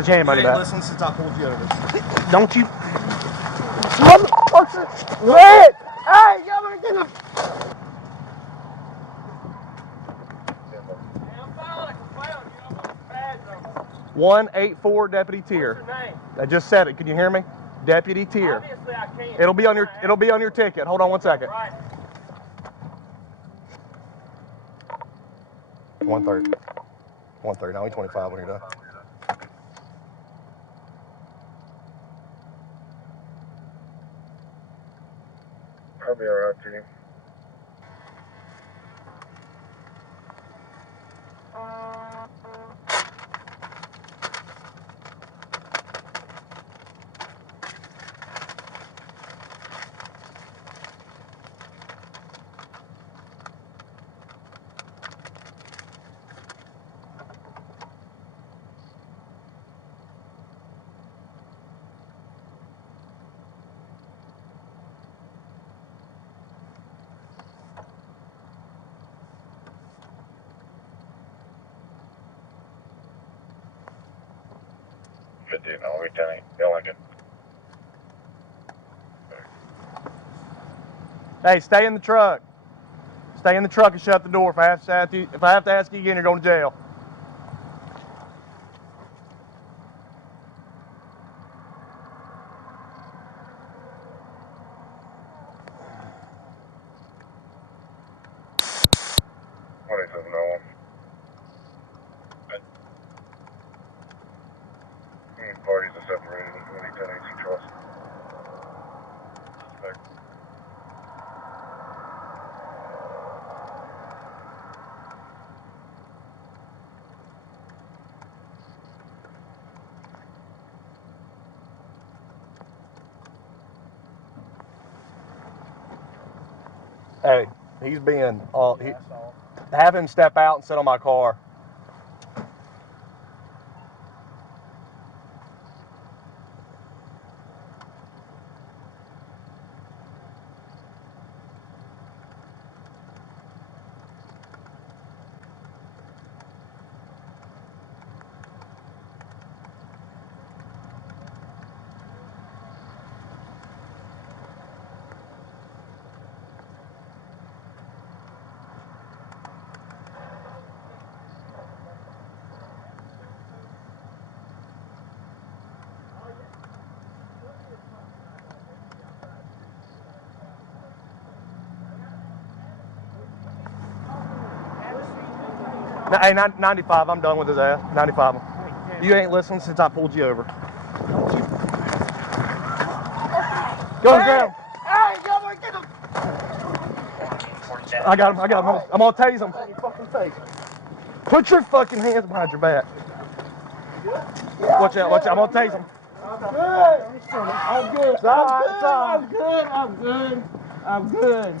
Put your hand You behind your ain't back. listened since I pulled you over. Don't you... Motherfucker! Red! Hey, y'all better get him! 184 Deputy Tier. What's your name? I just said it. Can you hear me? Deputy Tier. Obviously I can't. It'll be on your ticket. Hold on one second. Right. 130. 130. Now we 25 when you're done. I'll be alright, G. No, we can't. Lincoln. Hey, stay in the truck. Stay in the truck and shut the door. If I have to ask you again, you're going to jail. Parties are separated in 2010 AC Trust. Hey, he's being have him step out and sit on my car. Hey, 95, I'm done with his ass. 95. You ain't listening since I pulled you over. Go on the ground. Hey, y'all better get him. I got him. I'm gonna tase him. Put your fucking hands behind your back. Watch out. I'm gonna tase him. I'm good.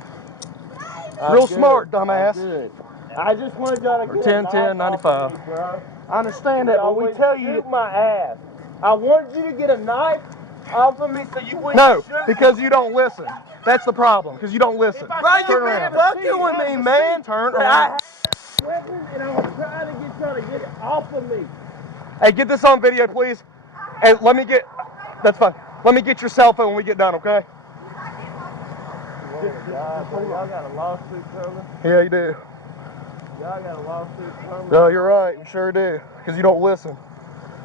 Real smart, dumbass. Good. I just wanted y'all to get 10, a 10, knife off 95. of me, bro. I understand that, but we tell you my ass. I wanted you to get a knife off of me so you wouldn't No, shoot because you don't listen. That's the problem, because you don't listen. Bro, you Turn been around. fucking with me, man. Turn I around. had a weapon and I was trying to get y'all to get it off of me. Hey, get this on video, please. And that's fine. Let me get your cell phone when we get done, okay? Y'all got a lawsuit coming. Yeah, you do. Y'all got a lawsuit coming. No, you're right. You sure do. Because you don't listen.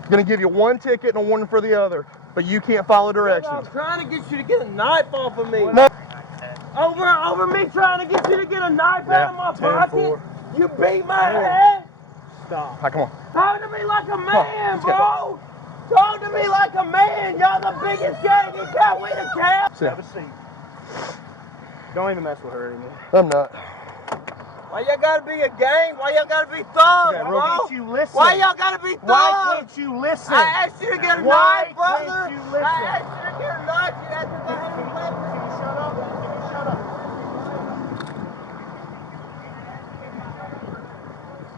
I'm going to give you one ticket and a warning for the other, but you can't follow directions. I'm trying to get you to get a knife off of me. No. Over me trying to get you to get a knife out of my 10, pocket. 4. You beat my head. Stop. Right, come on. Talk to me like a man, bro. Talk to me like a man. Y'all the biggest gang in Coweta County. Have a seat. Don't even mess with her anymore. I'm not. Why y'all gotta be a gang? Why y'all gotta be thugs, bro? Why can't you listen? Why y'all gotta be thugs? Why can't you listen? I asked you to get a Why knife, brother. can't you listen? I asked you to get a knife. You asked if I had a weapon. Can you shut up? Can you shut up?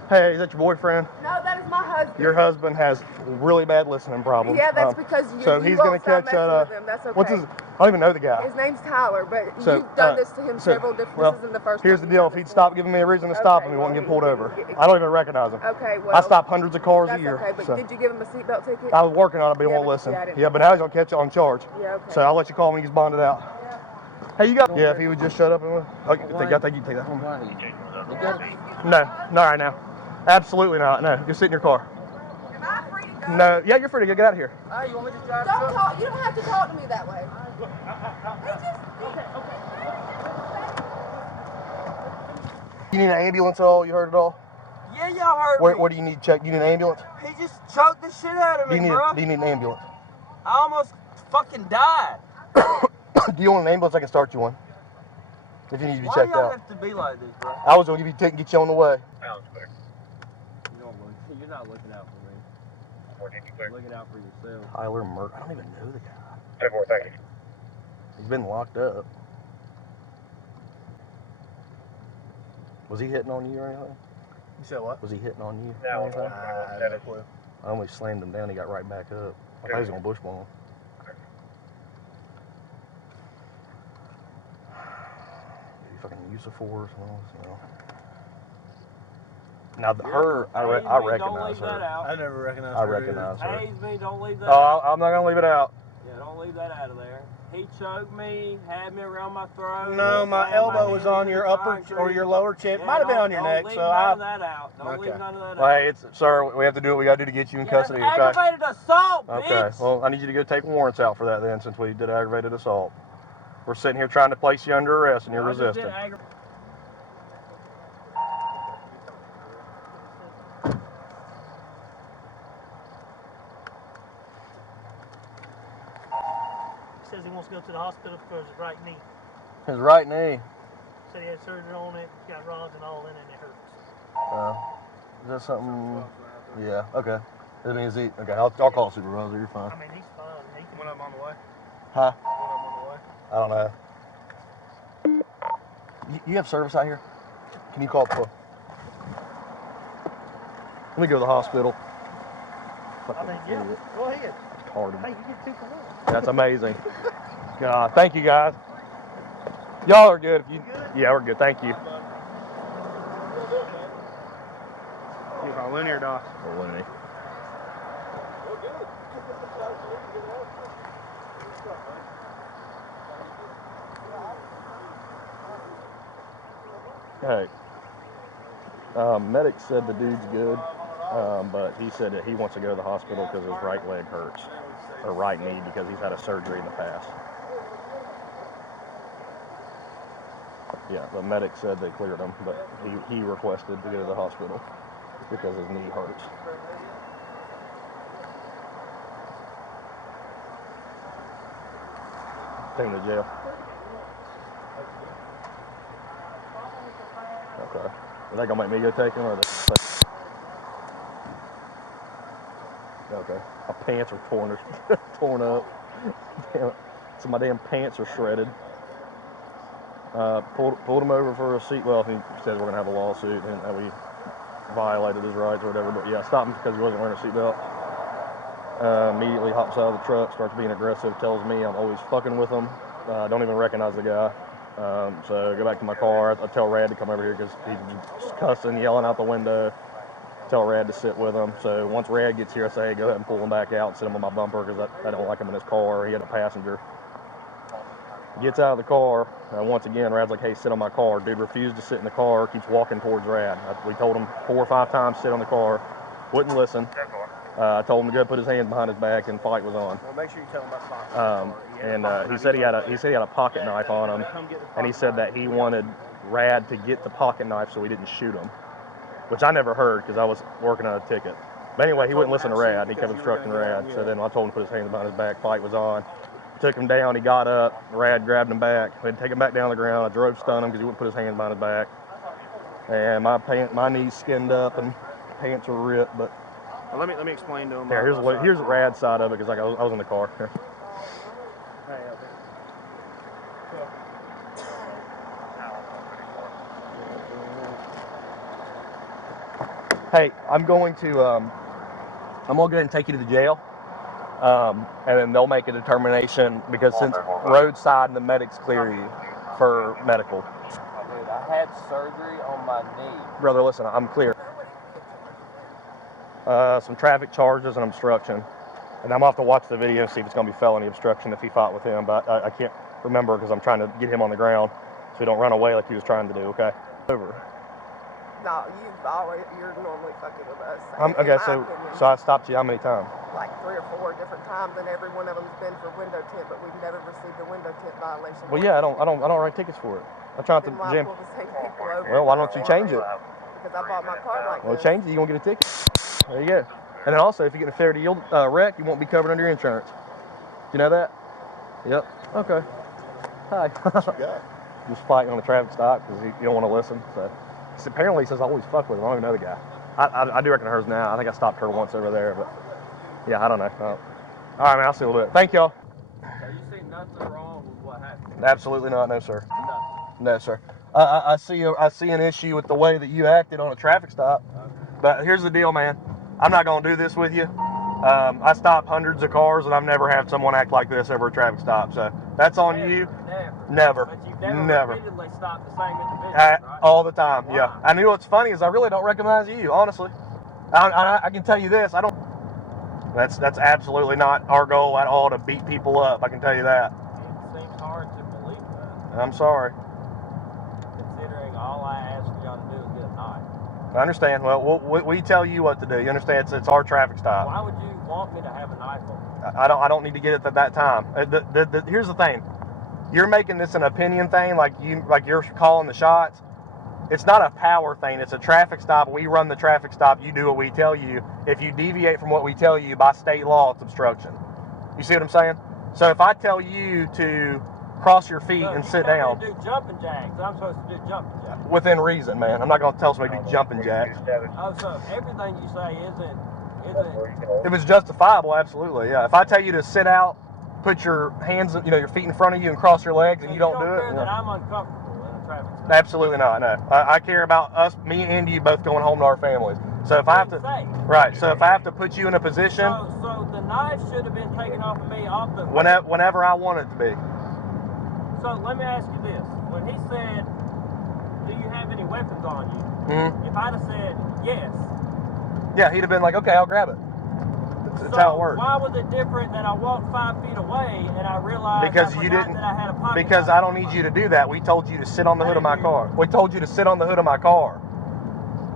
Hey, is that your boyfriend? No, that is my husband. Your husband has really bad listening problems. Yeah, that's because you. So you he's won't gonna stop catch messing with him. That's okay. What's his? I don't even know the guy. His name's Tyler, but So, you've done this to him several different. Well, this isn't the first here's time the you've deal. done If he'd this stop to giving me a reason to stop him, he won't get pulled over. I don't even recognize him. Okay, well. I stop hundreds of cars a That's year. okay, but so. did you give him a seatbelt ticket? I was working on it, but he Yeah, won't but- listen. yeah, I didn't Yeah, but now he's gonna catch you on charge. Yeah, okay. So I'll let you call him when he's bonded out. Hey, you got? Yeah, if he would just shut up and. Okay, I think you take that from me. No, not right now. Absolutely not. No, just sit in your car. Am I free to go? No, yeah, you're free to go. Get out of here. Hey, you want me to drive? Don't talk. You don't have to talk to me that way. You need an ambulance at all? You heard it all? Yeah, y'all heard me. Where do you need check? You need an ambulance? He just choked the shit out of Do me, you bro. need an ambulance? I almost fucking died. Do you want an ambulance? I can start you one. If you need to be Why checked y'all out. have to be like this, bro? I was gonna give you a ticket and get you on the way. Sounds clear. You're not looking out for me. 14 clear. You're looking out for yourself. Tyler Merck. I don't even know the guy. 10-4, thank you. He's been locked up. Was he hitting on you or anything? You said what? Was he hitting on you? Now, or anything? I have no clue. I only slammed him down. He got right back up. I thought he was gonna bush ball him. You fucking use of force and all this, you know. Now her, I recognize her. I never recognized I her. recognize her. Haze me, don't leave that Oh, I'm not gonna leave it out. Yeah, don't leave that out of there. He choked me, had me around my throat. No, my elbow was on your upper or your lower chin. Might have been on your neck. Don't So leave I. none of that out. Don't leave Okay. none of that Well, out. hey, sir, we have to do what we gotta do to get you in custody, That's okay? aggravated assault, Okay, bitch. well, I need you to go take warrants out for that then, since we did aggravated assault. We're sitting here trying to place you under arrest and you're I just did resisting. He says he wants to go to the hospital for his right knee. His right knee. Said he had surgery on it, got rods and all in it, and it hurts. Is that something? Yeah, okay. I mean, is he? Okay, I'll call supervisor, you're fine. I mean, he's fine. He can, When I'm on the way. Huh? When I'm on the way. I don't know. You have service out here? Can you call Let me go to the hospital. I mean, yeah, go ahead. Retarded. Hey, you get 2 for 1. That's amazing. God, thank you guys. Y'all are good. Yeah, we're good. Thank you. You call Lenny or Doc? Oh, Lenny. Hey, medic said the dude's good, but he said that he wants to go to the hospital because his right leg hurts, or right knee, because he's had a surgery in the past. Yeah, the medic said they cleared him, but he requested to go to the hospital because his knee hurts. Take him to jail. Okay. Are they gonna make me go take him, or okay. My pants are torn up. Damn it. So my damn pants are shredded. Pulled him over for a seatbelt. He said we're gonna have a lawsuit and that we violated his rights or whatever. But yeah, stopped him because he wasn't wearing a seatbelt. Immediately hops out of the truck, starts being aggressive, tells me I'm always fucking with him. I don't even recognize the guy. So I go back to my car. I tell Rad to come over here because he's just cussing, yelling out the window. Tell Rad to sit with him. So once Rad gets here, I say, hey, go ahead and pull him back out and sit him on my bumper because I don't like him in his car. He had a passenger. Gets out of the car. Once again, Rad's like, hey, sit on my car. Dude refused to sit in the car, keeps walking towards Rad. We told him 4 or 5 times, sit on the car. Wouldn't listen. I told him to go put his hands behind his back, and fight was on. Well, make sure you tell him about the He said he had a pocket knife on him, and he said that he wanted Rad to get the pocket knife so he didn't shoot him, which I never heard because I was working on a ticket. But anyway, he wouldn't listen to Rad. He kept instructing Rad. So then I told him to put his hands behind his back. Fight was on. Took him down. He got up. Rad grabbed him back. We had to take him back down to the ground. I drove stun him because he wouldn't put his hands behind his back. And my knees skinned up and pants were ripped, but. Well, let me explain to him. Yeah, here's the Rad's side of it because I was in the car. Here. Hey, I'm going to I'm gonna go ahead and take you to the jail, and then they'll make a determination because since roadside and the medics clear you for medical. Dude, I had surgery on my knee. Brother, listen, I'm clear. Some traffic charges and obstruction, and I'm gonna have to watch the video and see if it's gonna be felony obstruction if he fought with him, but I can't remember because I'm trying to get him on the ground so he don't run away like he was trying to do. Okay. Over. No, you're normally fucking with us. Okay, so I stopped you how many times? Like 3 or 4 different times, and every one of them's been for window tint, but we've never received a window tint violation. Well, yeah, I don't write tickets for it. I'm trying to Then why jam. pull the same people over? Well, why don't you change it? Because I bought my car like Well, this. change it. You gonna get a ticket. There you go. And then also, if you get in a fair to yield wreck, you won't be covered under your insurance. Do you know that? Yep. Okay. Hi. Just fighting on a traffic stop because you don't want to listen. So apparently he says I always fuck with him. I don't even know the guy. I do reckon hers now. I think I stopped her once over there, but yeah, I don't know. All right, man. I'll see you a little bit. Thank y'all. So you see nothing wrong with what happened? Absolutely not. No, sir. No. No, sir. I see an issue with the way that you acted on a traffic stop. Okay. But here's the deal, man. I'm not going to do this with you. I stop hundreds of cars, and I've never had someone act like this over a traffic stop. So that's on you. Never. But you've never Never. repeatedly stopped the same individual, right? All the time, Wow. yeah. And you know what's funny is I really don't recognize you, honestly. I can tell you this. I don't. That's absolutely not our goal at all to beat people up. I can tell you that. It seems hard to believe that, I'm sorry. considering all I asked for y'all to do is get a knife. I understand. Well, we tell you what to do. You understand? It's our traffic stop. Why would you want me to have a knife on me? I don't need to get it at that time. Here's the thing. You're making this an opinion thing, like you're calling the shots. It's not a power thing. It's a traffic stop. We run the traffic stop. You do what we tell you. If you deviate from what we tell you by state law, it's obstruction. You see what I'm saying? So if I tell you to cross your feet and sit down, You do jumping jacks. I'm supposed to do jumping jacks. within reason, man. I'm not going to tell somebody to do jumping jacks. Oh, so everything you say isn't. If it's justifiable, absolutely, yeah. If I tell you to sit out, put your hands, your feet in front of you and cross your legs, and you don't do care it, that I'm uncomfortable in a traffic stop. absolutely not. No, I care about us, me and you, both going home to our families. So if I have to, right. So if I have to put you in a position, So the knife should have been taken off of me off the. whenever I want it to be. So let me ask you this: when he said, "Do you have any weapons on you?" Mm-hmm. If I'd have said yes. Yeah, he'd have been like, okay, I'll grab it. That's how it works. Why was it different that I walked 5 feet away and I realized Because I you forgot didn't. that I had a pocket Because knife I don't in need my you to pocket? do that. We told you to sit on the I hood of my didn't hear car. We told you to sit on the hood of my car.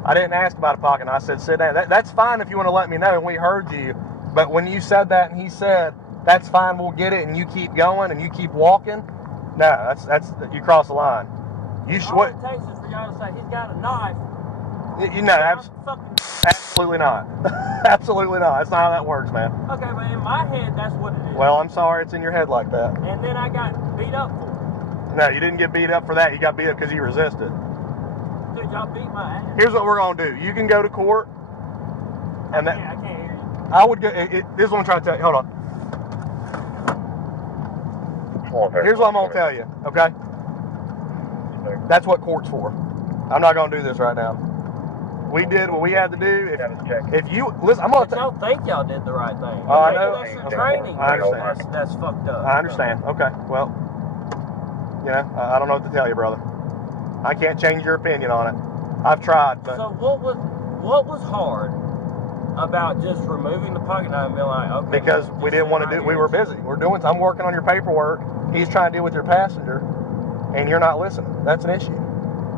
I didn't ask about a pocket knife. I said sit down. That's fine if you want to let me know, and we heard you. But when you said that and he said, that's fine, we'll get it, and you keep going and you keep walking, no, that's you cross the line. You should. All it takes is for y'all to say he's got a knife. Absolutely not. Absolutely not. That's not how that works, man. Okay, but in my head, that's what it is. Well, I'm sorry it's in your head like that. And then I got beat up for No, you didn't get beat up for that. You got beat up because you resisted. it. Dude, y'all beat my ass. Here's what we're going to do. You can go to court. And I can't hear you. I would go. This is what I'm trying to tell you. Hold on. Here's what I'm going to tell you, okay? That's what court's for. I'm not going to do this right now. We did what we had to do. If you listen, I'm going But to. y'all think y'all did the right thing. Oh, I Maybe know. that's your Okay. training. I understand. That's fucked up. I understand. Okay. Well, I don't know what to tell you, brother. I can't change your opinion on it. I've tried, but. So what was hard about just removing the pocket knife and being like, okay? Because we didn't want to do. We were busy. I'm working on your paperwork. He's trying to deal with your passenger, and you're not listening. That's an issue.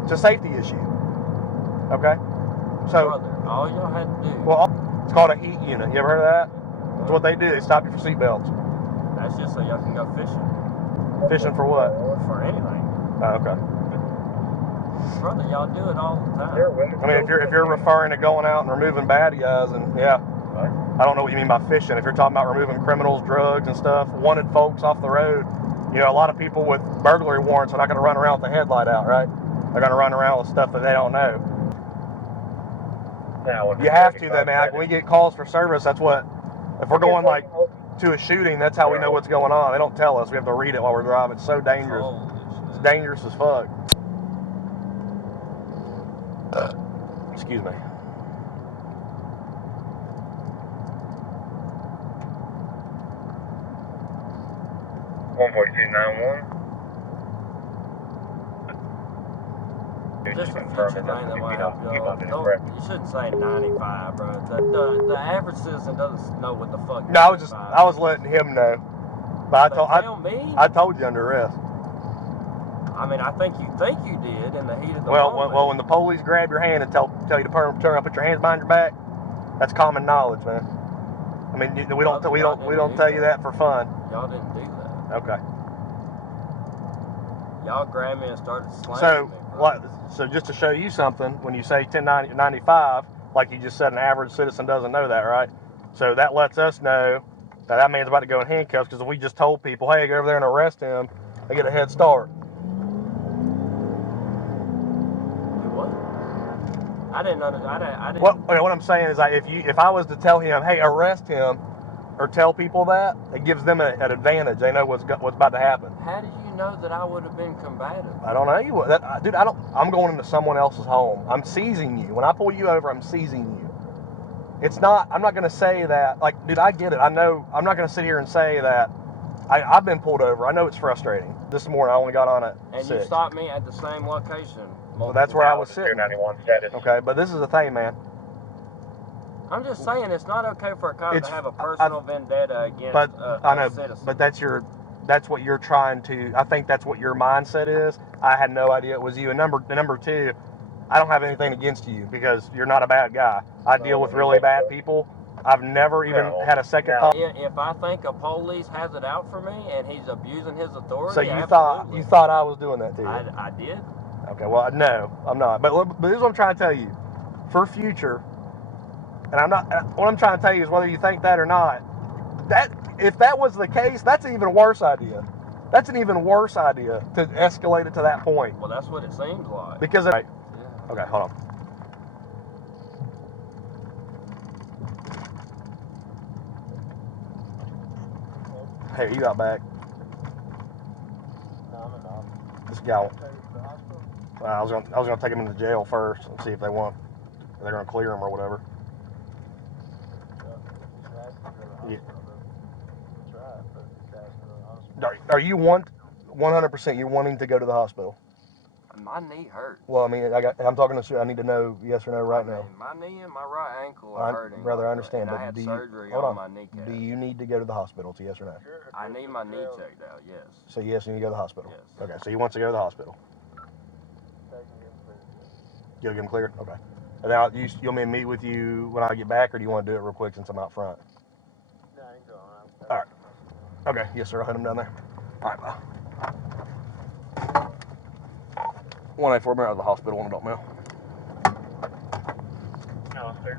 It's a safety issue. Okay. So. Brother, all y'all had to do. Well, it's called a heat unit. You ever heard of that? That's what they do. They stop you for seatbelts. That's just so y'all can go fishing. Fishing for what? For anything. Oh, okay. Brother, y'all do it all the time. I mean, if you're referring to going out and removing bad guys, and yeah, I don't know what you mean by fishing. If you're talking about removing criminals, drugs, and stuff, wanted folks off the road, a lot of people with burglary warrants are not going to run around with the headlight out, right? They're going to run around with stuff that they don't know. You have to, though, man. Like, when we get calls for service, that's what. If we're going like to a shooting, that's how we know what's going on. They don't tell us. We have to read it while we're driving. It's so dangerous. It's dangerous as fuck. Excuse me. 14291. Just a future thing that might help you. You shouldn't say 95, bro. The average citizen doesn't know what the fuck. No, I was letting him know. But tell me. I told you under arrest. I mean, I think you did in the heat of the moment. moment. When the police grab your hand and tell you to turn around, put your hands behind your back, that's common knowledge, man. I mean, we don't tell you that for fun. Y'all didn't do that. Okay. Y'all grabbed me and started slamming me, bro. So just to show you something, when you say 1095, like you just said, an average citizen doesn't know that, right? So that lets us know that man's about to go in handcuffs, because if we just told people, hey, go over there and arrest him, they get a head start. What? I didn't understand. I didn't. What I'm saying is, like, if I was to tell him, hey, arrest him, or tell people that, it gives them an advantage. They know what's about to happen. How do you know that I would have been combative? I don't know. Dude, I'm going into someone else's home. I'm seizing you. When I pull you over, I'm seizing you. I'm not going to say that, like, dude, I get it. I know, I'm not going to sit here and say that I've been pulled over. I know it's frustrating. This morning, I only got on at 6. And you stopped me at the same location. Well, that's where I was sitting. 91 status. Okay, but this is the thing, man. I'm just saying, it's not okay for a cop to have a personal vendetta against I know, a citizen. but that's what you're trying to, I think that's what your mindset is. I had no idea it was you. And number two, I don't have anything against you because you're not a bad guy. I deal with really bad people. I've never even had a second thought. If I think a police has it out for me and he's abusing his authority, So you thought I was doing that to you? I did. Okay, well, no, I'm not. But this is what I'm trying to tell you. For future, and I'm not. What I'm trying to tell you is whether you think that or not. If that was the case, that's an even worse idea. That's an even worse idea to escalate it to that point. Well, that's what it seems like. Because right. Yeah. Okay, hold on. Hey, you got back. No, I'm not. This guy. I was gonna take him into jail first and see if they're gonna clear him or whatever. Yeah. Are you 100% you're wanting to go to the hospital? My knee hurts. Well, I mean, I'm talking to. I need to know yes or no right now. My knee and my right ankle are hurting. Brother, I understand, and but I had surgery on my kneecap. Do you need to go to the hospital? It's yes or no? I need my knee checked out. Yes. So yes, you need to go to the hospital. Yes. Okay, so he wants to go to the hospital. You'll get him cleared. Okay. And now you want me to meet with you when I get back, or do you want to do it real quick since I'm out front? No, you can go on. All right. Okay. Yes, sir. I'll head him down there. All right, bye. 184, bring out of the hospital on adult mail. No, sir.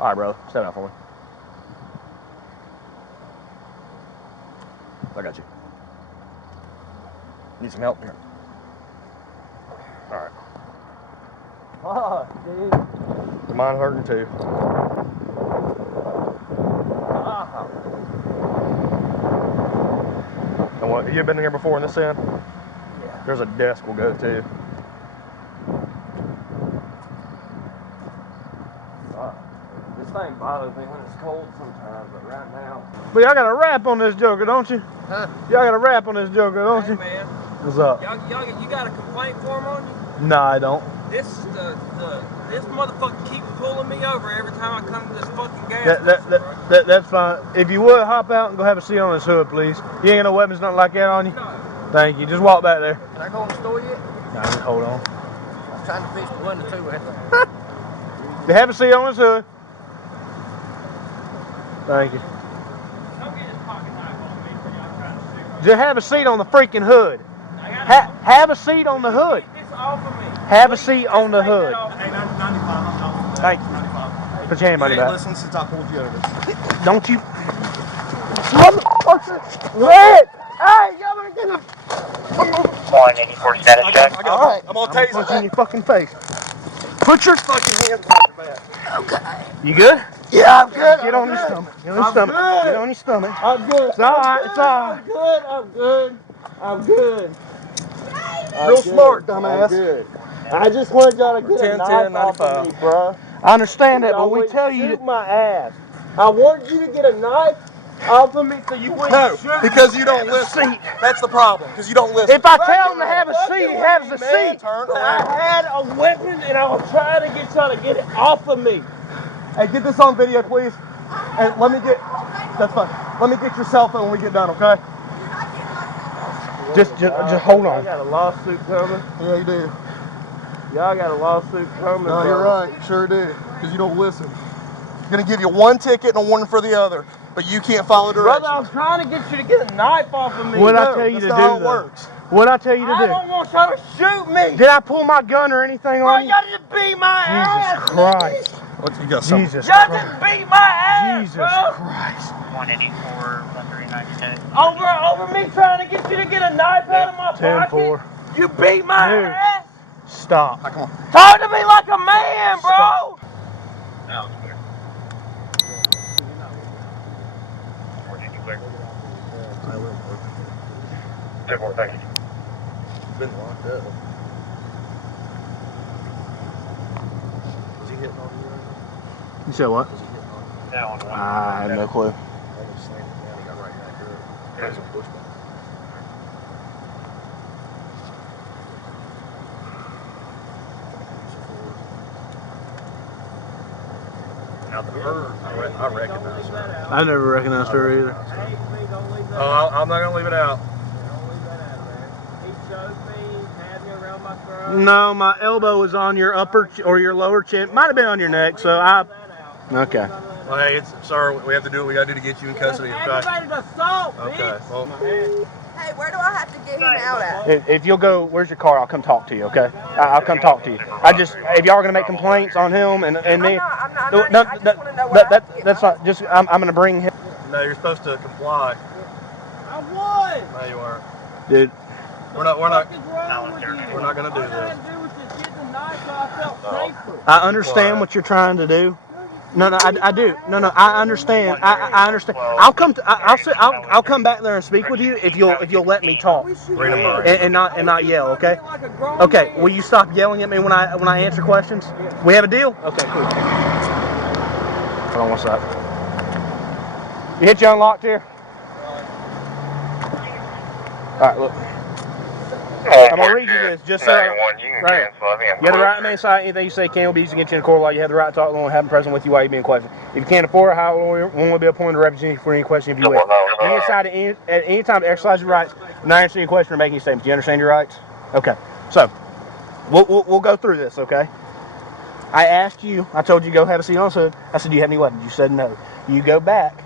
All right, brother. Stand out for me. I got you. Need some help here? All right. Oh, dude. Mine hurting too. And what? You been here before in this end? Yeah. There's a desk we'll go to. This thing bothers me when it's cold sometimes, but right now. But y'all got a rap on this joker, don't you? Huh? Y'all got a rap on this joker, don't you? Man. What's up? You got a complaint form on you? No, I don't. This motherfucker keeps pulling me over every time I come to this fucking gas station, That's fine. If you would, hop out and go have a seat on this hood, please. You ain't got no weapons, nothing like that on you? No. Thank you. Just walk back there. Can I go in the store yet? No, just hold on. I'm trying to fix the window too with it. You have a seat on this hood. Thank you. Don't get his pocket knife on me when y'all trying to figure out. Just have a seat on the freaking hood. Have a seat on the hood. Get this off of me. Have a seat on the hood. Hey, 95. Thank you. Put your hand money back. Listen since I pulled you over. Don't you? Red! Hey, y'all better get the. 184 status check. All right, I'm gonna Punch you in your fucking face. put your fucking hands behind your back. Okay. You good? Yeah, I'm good. Get on your stomach. Get on your stomach. Get on your stomach. I'm good. It's all right. It's all right. I'm good. I'm good. I'm good. Real smart, dumbass. I'm good. I just wanted y'all to get 10, a knife 10, off of 95. me, bro. I understand that, Y'all but we wouldn't tell you. shoot my ass. I wanted you to get a knife off of me so you wouldn't No, shoot because me. you don't listen. That's the problem, because you don't listen. If I tell him to have a seat, he has a seat. Turn I around. had a weapon and I was trying to get y'all to get it off of me. Hey, get this on video, please. And let me get, that's fine. Let me get your cell phone when we get done, okay? Just hold I on. got a lawsuit coming. Yeah, you do. Y'all got a lawsuit coming. No, you're brother. right. Sure do. Because you don't listen. Gonna give you one ticket and a warning for the other, but you can't follow directions. Brother, I'm trying to get you to get a knife off of me. What'd I No, tell you that's to not do, how it though? works. What'd I tell you to I do? don't want y'all to shoot me. Did I pull my gun or anything Bro, on you? y'all just beat my ass. Jesus Christ. What, you got something? Jesus Y'all Christ. just beat my ass, Jesus bro. Christ. 184, 196. Over me trying to get you to get a knife out of my 10-4. pocket. You beat my Dude. ass. Stop. Come on. Talk to me like a man, bro. Now it's clear. 450 clear. 10-4, thank you. Been locked up. Was he hitting on you right now? You said what? Was he hitting on you? Now on one. I have no clue. Almost slammed him down. He got right back up. There's a pushback. Now the bird, I recognize her. I never recognized her either. Hey, don't leave that Oh, I'm not gonna leave it out. Don't leave that out of there. He choked me, had me around my throat. No, my elbow was on your upper or your lower chin. Might have been on your neck, so I. Okay. Well, hey, it's sorry. We have to do what we got to do to get you in custody. Okay. Aggravated assault, Okay. bitch. Well, Hey, where do I have to get him out at? If you'll go, where's your car? I'll come talk to you. Okay. I'll come talk to you. If y'all are gonna make complaints on him and me. I'm not. No, I just want to know where I have to get that's my- not. Just I'm gonna bring him. no, you're supposed to comply. I won. No, you aren't. Dude. We're not What is wrong with you? We're not gonna do All I this. had to do was just get the knife so I felt safer. I understand what you're trying to do. No, I do. No, I understand. I understand. I'll come. I'll come back there and speak with you if you'll let me talk Read them right. and not yell. Okay. Okay. Will you stop yelling at me when I answer questions? We have a deal. Okay. Cool. Hold on one sec. You hit you unlocked here. All right. Look. I'm gonna read you this just so. Right. You have the right to remain silent. Anything you say can be used against you in court law. You have the right to talk alone and have him present with you while you're being questioned. If you can't afford a high lawyer, one will be appointed to represent you for any question if you wish. You decide at any time to exercise your rights, not answering your question or making any statements. Do you understand your rights? Okay. So we'll go through this. Okay. I asked you. I told you to go have a seat on his hood. I said, do you have any weapons? You said no. You go back.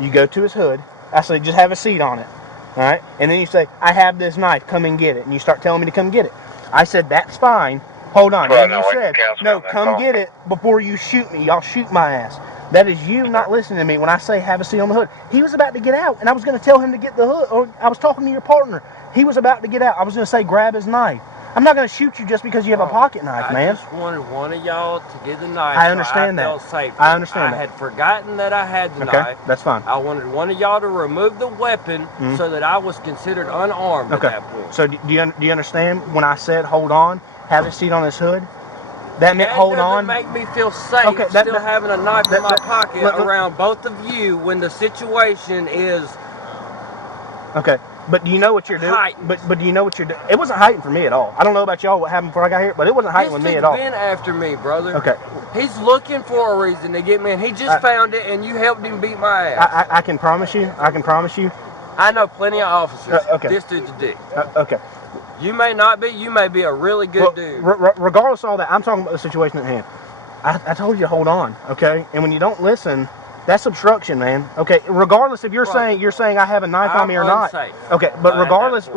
You go to his hood. I said, just have a seat on it. All right, and then you say, I have this knife, come and get it. And you start telling me to come get it. I said, that's fine. Hold on. Then you said, no, come get it before you shoot me. Y'all shoot my ass. That is you not listening to me when I say have a seat on the hood. He was about to get out, and I was going to tell him to get the hood, or I was talking to your partner. He was about to get out. I was going to say, grab his knife. I'm not going to shoot you just because you have a pocket knife, man. I just wanted one of y'all to get the knife. I understand so I that. felt safe. I understand that. I had forgotten that I had the Okay, knife. that's fine. I wanted one of y'all to remove the weapon so that I was considered unarmed Okay. at that point. So do you understand when I said hold on, have a seat on his hood? That meant hold on. That doesn't make me feel safe Okay, still having a knife in my pocket look. around both of you when the situation is Okay. But do you know what you're doing? heightened. But do you know what you're doing? It wasn't heightened for me at all. I don't know about y'all what happened before I got here, but it wasn't heightened with me at all. This dude's been after me, brother. Okay. He's looking for a reason to get me, and he just found it, and you helped him beat my ass. I can promise you. I know plenty of officers. Okay. This dude's a dick. Okay. You may not be. You may be a really good dude. Regardless of all that, I'm talking about the situation at hand. I told you to hold on, okay? And when you don't listen, that's obstruction, man. Okay. Regardless if you're saying I have a knife on me or not. Unsafe. Okay. But regardless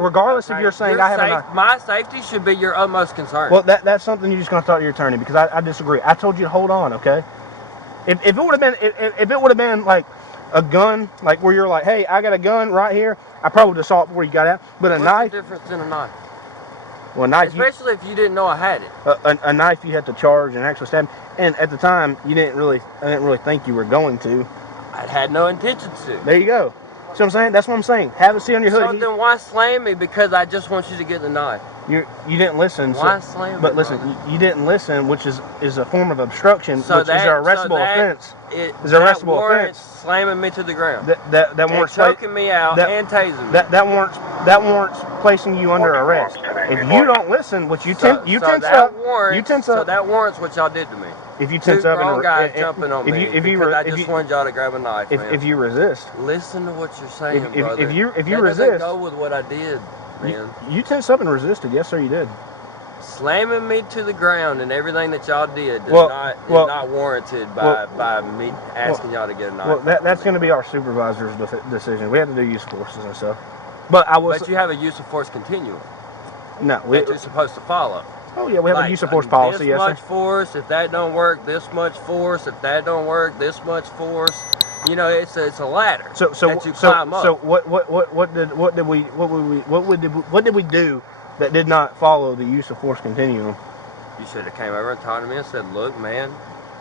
if you're saying I have a knife. My safety should be your utmost concern. Well, that's something you're just gonna talk to your attorney because I disagree. I told you to hold on, okay? If it would have been like a gun, like where you're like, hey, I got a gun right here, I probably would have saw it before you got out. But a knife. What's the difference in a knife? Well, knife. Especially if you didn't know I had it. A knife you had to charge and actually stab. And at the time, I didn't really think you were going to. I had no intention to. There you go. See what I'm saying? That's what I'm saying. Have a seat on your hood. So then why slam me? Because I just want you to get the knife. You didn't listen. Why slam me? But listen, you didn't listen, which is a form of obstruction, So which is an arrestable offense. Is an arrestable offense. Slamming me to the ground. That warrants choking me out and tasing me. That warrants placing you under arrest. If you don't listen, which you tense up, So that warrants what y'all did to me. If you tense Two up grown guys and jumping on me because I just wanted y'all to grab a knife. if you resist, listen to what you're saying, brother. if you that resist, doesn't go with what I did, man. You tense up and resisted. Yes, sir, you did. Slamming me to the ground and everything that y'all did is not warranted by me asking y'all to get a knife. Well, that's going to be our supervisor's decision. We have to do use of forces and stuff. But you have a use of force continuum. No, that you're supposed to follow. Oh yeah, we have a use of force policy. Yes, sir. This much force. If that don't work, this much force. If that don't work, this much force. You know, it's a ladder that you climb up. So what did we do that did not follow the use of force continuum? You should have came over and talked to me and said, "Look, man,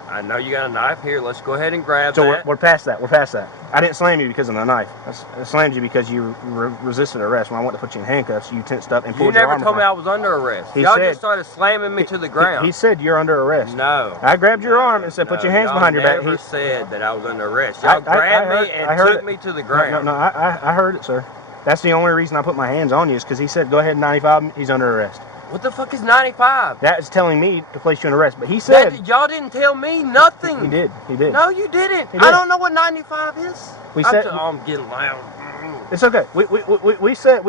I know you got a knife here. Let's go ahead and grab that." So we're past that. We're past that. I didn't slam you because of the knife. I slammed you because you resisted arrest. When I went to put you in handcuffs, you tensed up and pulled your arm. You never told me I was under arrest. Y'all just started slamming me to the ground. He said you're under arrest. No. I grabbed your arm and said, put your hands behind your back. He never said that I was under arrest. Y'all grabbed me and took me to the ground. No, I heard it, sir. That's the only reason I put my hands on you is because he said, go ahead, 95, he's under arrest. What the fuck is 95? That is telling me to place you in arrest. But he said... Y'all didn't tell me nothing. He did. He did. No, you didn't. He did. I don't know what 95 is. I'm getting loud. It's okay. We said...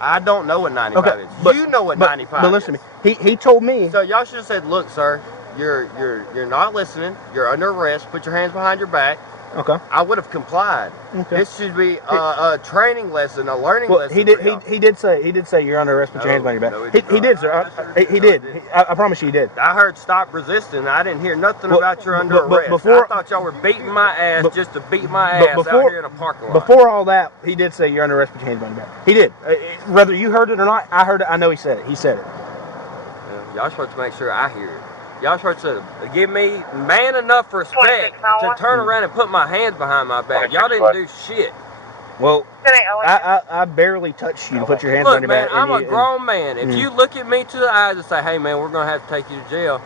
I don't know what 95 is. You know what 95 is. But listen to me. He told me... So y'all should have said, look, sir, you're not listening. You're under arrest. Put your hands behind your back. Okay. I would have complied. Okay. This should be a training lesson, a learning lesson. He did say you're under arrest. Put your hands behind your back. He did, sir. He did. I promise you, he did. I heard stop resisting. I didn't hear nothing about you're under arrest. I thought y'all were beating my ass just to beat my ass out here in a parking lot. Before all that, he did say you're under arrest. Put your hands behind your back. He did. Whether you heard it or not, I heard it. I know he said it. He said it. Y'all supposed to make sure I hear it. Y'all supposed to give me man enough respect to turn around and put my hands behind my back. Y'all didn't do shit. Well, I barely touched you to put your hands behind your back. Look, man, I'm a grown man. If you look at me to the eyes and say, hey, man, we're going to have to take you to jail,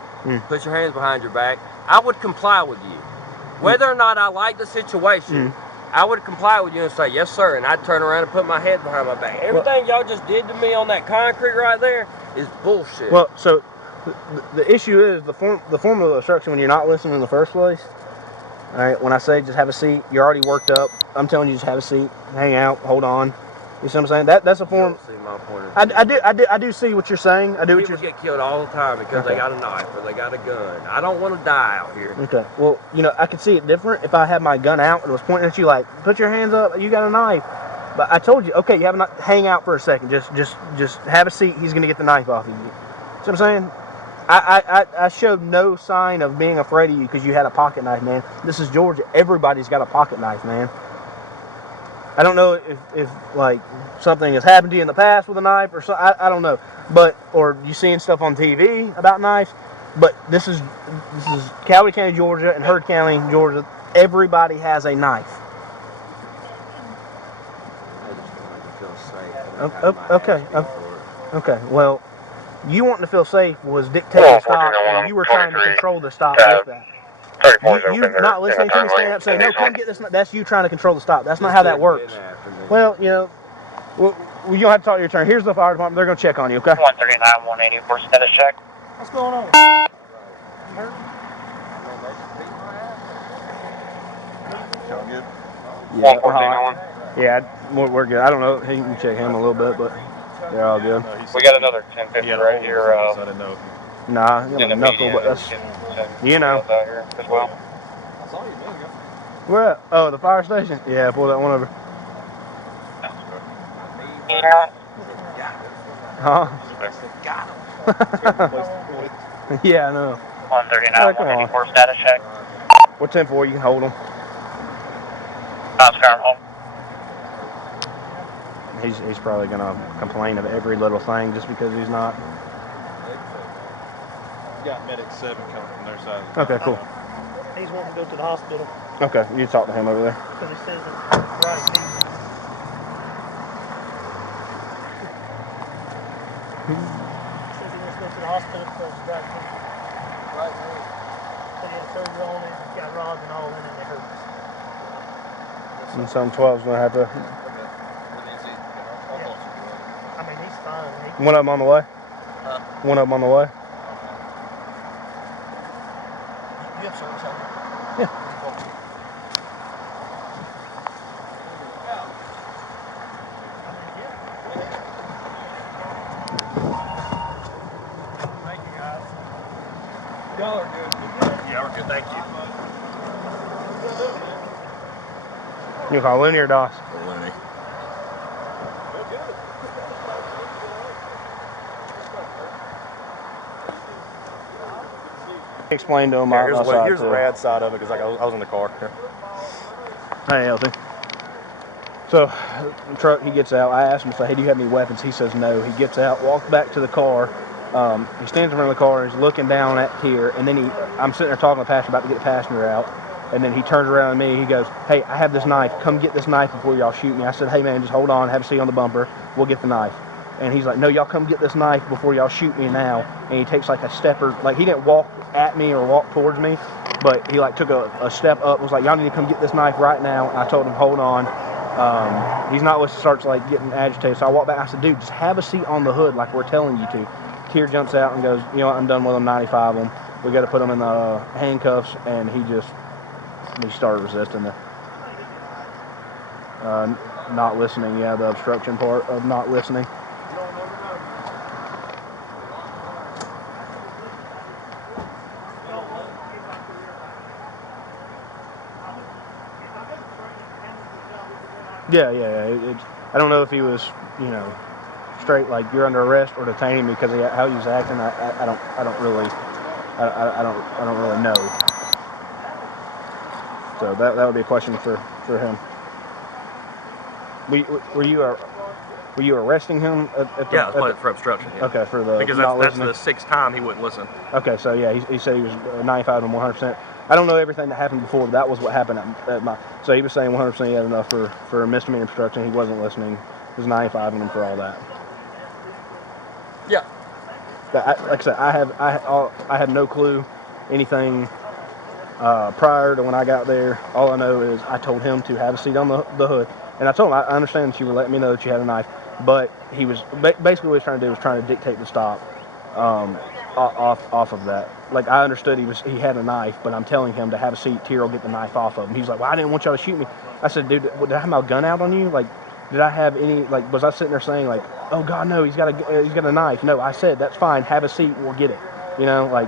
put your hands behind your back, I would comply with you. Whether or not I like the situation, I would comply with you and say, yes, sir, and I'd turn around and put my hands behind my back. Everything y'all just did to me on that concrete right there is bullshit. Well, so... The issue is the form of obstruction when you're not listening in the first place. All right, when I say just have a seat, you're already worked up. I'm telling you just have a seat, hang out, hold on. You see what I'm saying? That's a form. See my point of view. I do see what you're saying. I do. People get killed all the time because they got a knife or they got a gun. I don't want to die out here. Okay. Well, you know, I could see it different if I had my gun out and was pointing at you like, put your hands up. You got a knife. But I told you, okay, you have a knife. Hang out for a second. Just have a seat. He's gonna get the knife off of you. See what I'm saying? I showed no sign of being afraid of you because you had a pocket knife, man. This is Georgia. Everybody's got a pocket knife, man. I don't know if like something has happened to you in the past with a knife or so. I don't know, or you seeing stuff on TV about knives. But this is Coweta County, Georgia, and Heard County, Georgia. Everybody has a knife. I just want to feel safe. Okay. Well. You wanting to feel safe was dictating the stop, and you were trying to control the stop with that. You not listening to me stand up saying, no, come get this. That's you trying to control the stop. That's not how that works. Well, you know, you don't have to talk to your attorney. Here's the fire department. They're going to check on you, okay? 139, 184, status check. What's going on? You hurt? Y'all good? Yeah, we're good. I don't know. He can check him a little bit, but they're all good. We got another 1050 right here. So I didn't know if you... Nah, you know, knuckle, but that's, you know. Out here as well. I saw you doing it. Where at? Oh, the fire station? Yeah, pull that one over. Yeah. Huh? Got him. Yeah, I know. 139, 184, status check. We're 10-4, you can hold them. Oscar, home. He's probably gonna complain of every little thing just because he's not. Got medic 7 coming from their side. Okay, cool. He's wanting to go to the hospital Okay, you talk to him over there. because he says it's right knee. He says he wants to go to the hospital because it's right knee. Right knee. Said he had surgery on it, he's got rods and all in it, and it hurts. And some 12's gonna have to. I mean, he's fine. One of them on the way. Huh? One of them on the way. You have service out here? Yeah. Thank you, guys. Y'all are good. Yeah, we're good. Thank you. You call Looney or Doss? Looney. Explain to him Here's my side the too. rad side of it because I was in the car. Here. Hey, LT. So, the truck, he gets out. I asked him, hey, do you have any weapons? He says no. He gets out, walks back to the car. He stands in front of the car and he's looking down at here. And then I'm sitting there talking to the passenger, about to get the passenger out. And then he turns around at me. He goes, hey, I have this knife. Come get this knife before y'all shoot me. I said, hey, man, just hold on. Have a seat on the bumper. We'll get the knife. And he's like, no, y'all come get this knife before y'all shoot me now. And he takes like a step or, like, he didn't walk at me or walk towards me, but he like took a step up, was like, y'all need to come get this knife right now. And I told him, hold on. He's not listening, starts like getting agitated. So I walked back. I said, dude, just have a seat on the hood like we're telling you to. Kier jumps out and goes, you know what, I'm done with them, 95 of them. We got to put him in the handcuffs. And he started resisting it. Not listening, yeah, the obstruction part of not listening. Yeah. I don't know if he was, straight like you're under arrest or detaining me because of how he was acting. I don't really know. So that would be a question for him. Were you arresting him at the? Yeah, it's for obstruction. Yeah. Okay, for the Because not that's listening. the 6th time he wouldn't listen. Okay, so yeah, he said he was 95 and 100%. I don't know everything that happened before, but that was what happened at my. So he was saying 100% he had enough for misdemeanor obstruction. He wasn't listening. It was 95 in him for all that. Yeah. But like I said, I have no clue anything prior to when I got there. All I know is I told him to have a seat on the hood, and I told him I understand that you were letting me know that you had a knife, but he was basically what he was trying to do was trying to dictate the stop off of that. Like I understood he had a knife, but I'm telling him to have a seat. Tier will get the knife off of him. He's like, well, I didn't want y'all to shoot me. I said, dude, did I have my gun out on you? Like, did I have any? Like, was I sitting there saying like, oh God, no, he's got a knife? No, I said that's fine. Have a seat. We'll get it. Like.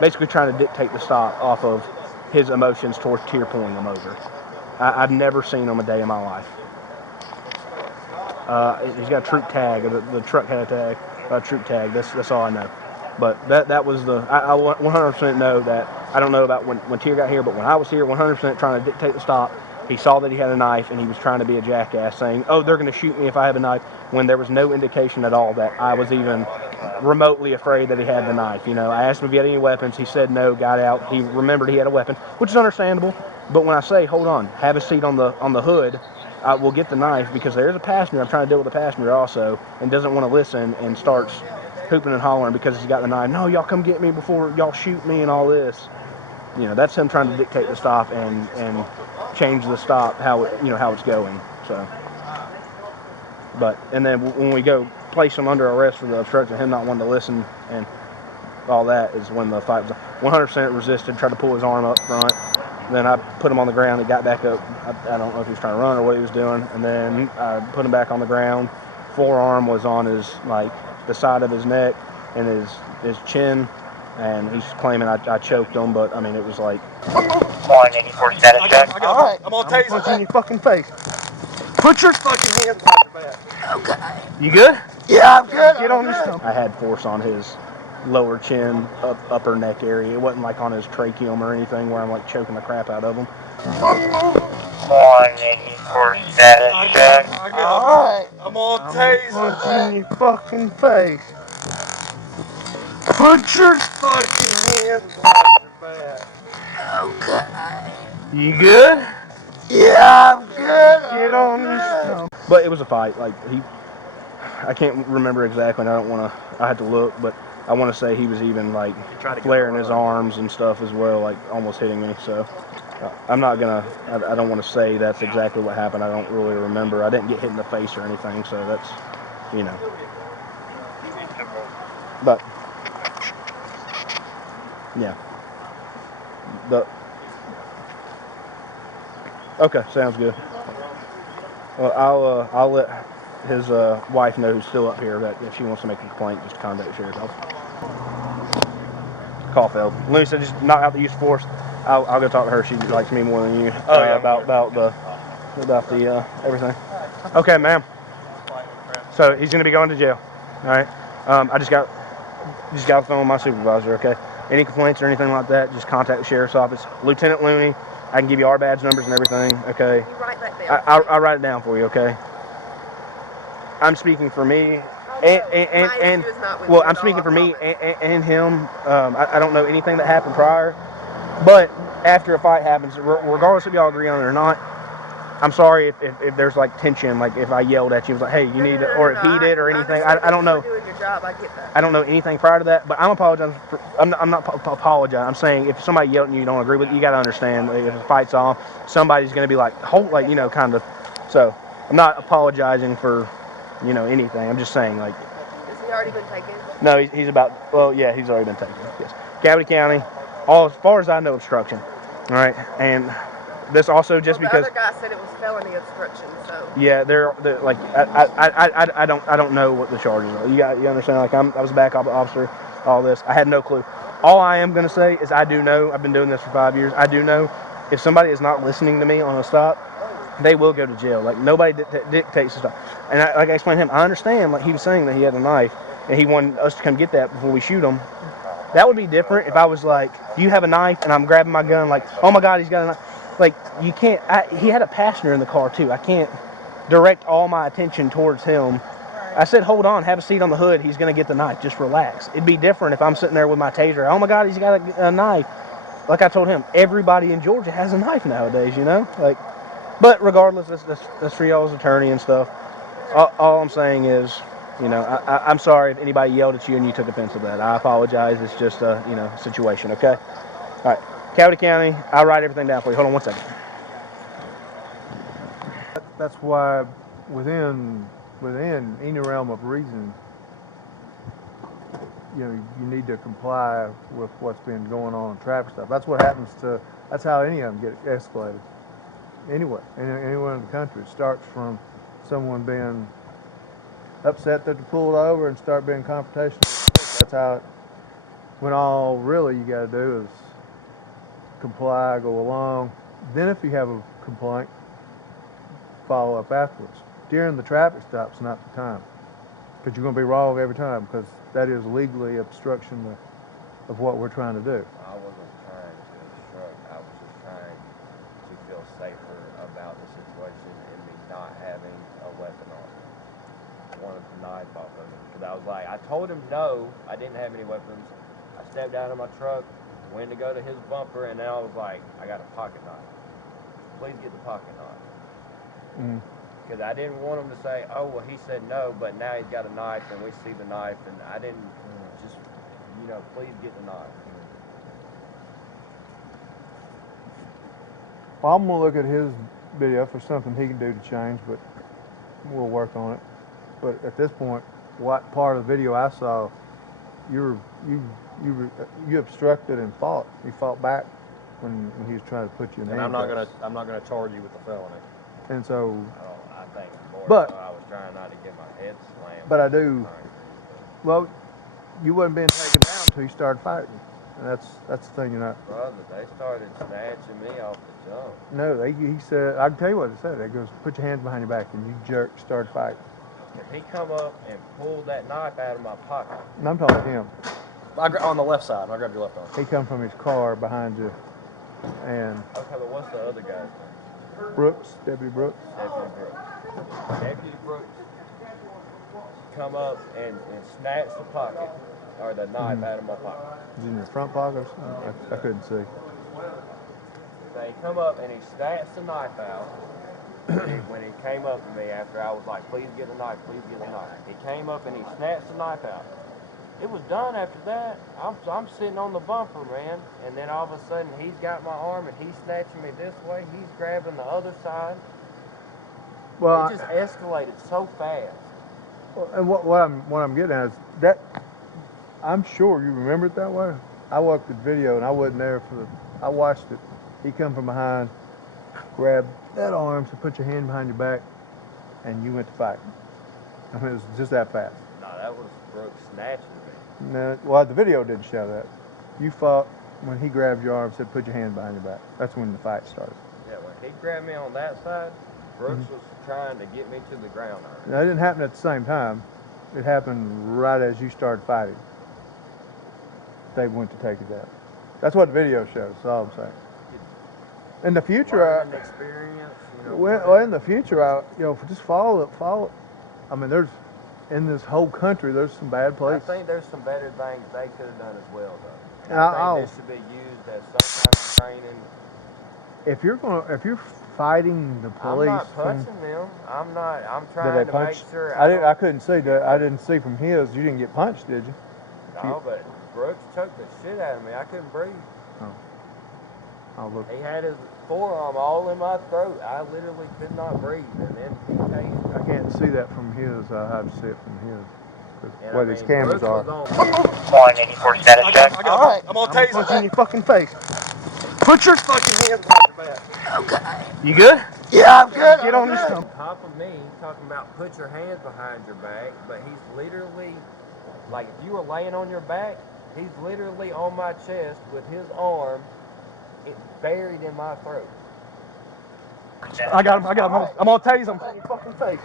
Basically trying to dictate the stop off of his emotions towards Tier pulling him over. I've never seen him a day in my life. He's got a troop tag. The truck had a tag, troop tag. That's all I know. But that was I 100% know that. I don't know about when Tier got here, but when I was here, 100% trying to dictate the stop. He saw that he had a knife and he was trying to be a jackass, saying, "Oh, they're going to shoot me if I have a knife." When there was no indication at all that I was even remotely afraid that he had the knife. I asked him if he had any weapons. He said no. Got out. He remembered he had a weapon, which is understandable. But when I say, "Hold on, have a seat on the hood," I will get the knife because there's a passenger. I'm trying to deal with a passenger also, and doesn't want to listen and starts hooping and hollering because he's got the knife. No, y'all come get me before y'all shoot me and all this. That's him trying to dictate the stop and change the stop how it's going. So, and then when we go place him under arrest for the obstruction, him not wanting to listen and all that is when the fight was 100% resisted, tried to pull his arm up front. Then I put him on the ground. He got back up. I don't know if he was trying to run or what he was doing. And then I put him back on the ground. Forearm was on the side of his neck and his chin. And he's claiming I choked him, but I mean it was like. 184 status check. All right, I'm gonna punch you in your fucking face. Put your fucking hands behind your back. Okay. You good? Yeah, I'm good. Get on your stomach. I had force on his lower chin, upper neck area. It wasn't like on his tracheum or anything where I'm like choking the crap out of him. 180 for status check. Alright. I'm gonna tase punch you in your fucking face. Put your fucking hands behind your back. Okay. You good? Yeah, I'm good. Get on this. But it was a fight. Like I can't remember exactly, and I don't want to. I had to look, but I want to say he was even like flaring his arms and stuff as well, like almost hitting me. So I'm not gonna. I don't want to say that's exactly what happened. I don't really remember. I didn't get hit in the face or anything, so that's, you know. But yeah. Okay, sounds good. Well, I'll let his wife know who's still up here that if she wants to make a complaint, just contact the sheriff's office. Caulfield. Louis said just knock out the use of force. I'll go talk to her. She likes me more than you. About the everything. Okay, ma'am. So he's gonna be going to jail. All right. I just got off the phone with my supervisor. Okay. Any complaints or anything like that, just contact the sheriff's office. Lieutenant Looney. I can give you our badge numbers and everything. Okay. You write that down. I'll write it down for you. Okay. I'm speaking for me. And well, I'm speaking for me and him. I don't know anything that happened prior, but after a fight happens, regardless if y'all agree on it or not, I'm sorry if there's like tension, like if I yelled at you, was like, hey, you need to, or if he did or anything. I don't know. Doing your job, I get that. I don't know anything prior to that, but I'm apologizing. I'm not apologizing. I'm saying if somebody yelled and you don't agree with it, you got to understand. Like, if the fight's on, somebody's going to be like, kind of. So I'm not apologizing for, anything. I'm just saying, like. Has he already been taken? No, he's about. Well, yeah, he's already been taken. Yes, Coweta County. As far as I know, obstruction. All right, and this also just because. The other guy said it was felony obstruction. So. Yeah, they're like I don't know what the charges are. You understand? Like I was a backup officer. All this, I had no clue. All I am gonna say is I do know. I've been doing this for 5 years. I do know if somebody is not listening to me on a stop, they will go to jail. Like nobody dictates the stop. And like I explained to him, I understand. Like he was saying that he had a knife and he wanted us to come get that before we shoot him. That would be different if I was like, do you have a knife? And I'm grabbing my gun like, oh my God, he's got a knife. Like you can't. He had a passenger in the car too. I can't direct all my attention towards him. I said, hold on, have a seat on the hood. He's going to get the knife. Just relax. It'd be different if I'm sitting there with my taser. Oh my God, he's got a knife. Like I told him, everybody in Georgia has a knife nowadays, Like, but regardless, that's for y'all's attorney and stuff. All I'm saying is, I'm sorry if anybody yelled at you and you took offense to that. I apologize. It's just a, situation, okay? All right. Coweta County, I'll write everything down for you. Hold on one second. That's why within any realm of reason, you need to comply with what's been going on in traffic stuff. That's what happens that's how any of them get escalated. Anywhere in the country. It starts from someone being upset that they pulled over and start being confrontational. That's how when all really you got to do is comply, go along. Then if you have a complaint, follow up afterwards. During the traffic stop's not the time, because you're going to be wrong every time, because that is legally obstruction of what we're trying to do. I wasn't trying to obstruct. I was just trying to feel safer about the situation and me not having a weapon on me. I wanted the knife off of me because I was like, I told him no, I didn't have any weapons. I stepped out of my truck, went to go to his bumper, and then I was like, I got a pocket knife. Please get the pocket knife. Because I didn't want him to say, oh, well, he said no, but now he's got a knife and we see the knife, and I didn't just, please get the knife. Well, I'm gonna look at his video for something he can do to change, but we'll work on it. But at this point, what part of the video I saw, you obstructed and fought. You fought back when he was trying to put you in handcuffs. I'm not gonna charge you with the felony. And so, I think more but so I was trying not to get my head slammed. But I do. Well, you wasn't being taken down until you started fighting, and that's the thing, Brother, they started snatching me off the jump. No, he said. I can tell you what he said. He goes, "Put your hands behind your back," and you started fighting. If he come up and pulled that knife out of my pocket. And I'm talking to him. On the left side. I grabbed your left arm. He come from his car behind you, and. Okay, but what's the other guy's name? Brooks, Deputy Brooks. Deputy Brooks come up and snatched the pocket or the knife out of my pocket. Is it in your front pocket or something? I couldn't see. So he come up and he snatched the knife out. When he came up to me after I was like, please get the knife, please get the knife. He came up and he snatched the knife out. It was done after that. I'm sitting on the bumper, man. And then all of a sudden he's got my arm and he's snatching me this way. He's grabbing the other side. Well, It just escalated so fast. and what I'm getting at is that I'm sure you remember it that way. I watched the video and I wasn't there for I watched it. He come from behind, grabbed that arm, so put your hand behind your back, and you went to fight. I mean, it was just that fast. No, that was Brooks snatching me. No, well, the video didn't show that. You fought when he grabbed your arm, said put your hand behind your back. That's when the fight started. Yeah, when he grabbed me on that side, Brooks was trying to get me to the ground already. Now, it didn't happen at the same time. It happened right as you started fighting. They went to take you down. That's what the video shows. That's all I'm saying. In the future, Learning experience, you know. well, in the future, just follow it. I mean, there's in this whole country, there's some bad I places. think there's some better things they could have done as well, though. And I think this should be used as some type of training. If you're fighting the police, I'm not punching them. I'm did trying they to punch? make sure. I couldn't see that. I didn't see from his. You didn't get punched, did you? No, but Brooks choked the shit out of me. I couldn't breathe. I'll look. He had his forearm all in my throat. I literally could not breathe, and then he tased me. I can't see that from his. I have to see it from his. 'Cause And where I these mean, cameras Brooks are. was on. 184 status check. All right, I'm gonna tase you in your fucking face. Put your fucking hands behind your back. Okay. You good? Yeah, I'm good. Get on your stomach. On top of me, talking about put your hands behind your back, but he's literally, like if you were laying on your back, he's literally on my chest with his arm buried in my throat. I got him. I'm gonna tase him in your fucking face.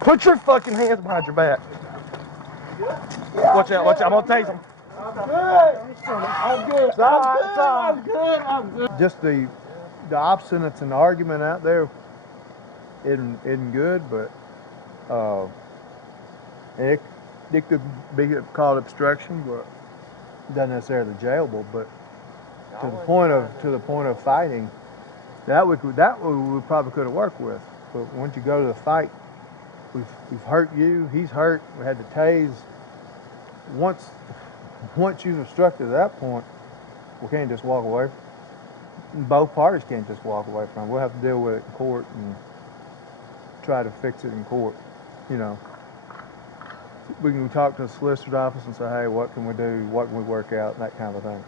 Put your fucking hands behind your back. Watch out. I'm gonna tase him. I'm good. Just the obstinance and argument out there isn't good, but it could be called obstruction, but doesn't necessarily jailable. But to the point of fighting, that we probably could have worked with. But once you go to the fight, we've hurt you. He's hurt. We had to tase. Once you've obstructed at that point, we can't just walk away. Both parties can't just walk away from it. We'll have to deal with it in court and try to fix it in court. You know, we can talk to the solicitor's office and say, hey, what can we do? What can we work out? That kind of thing.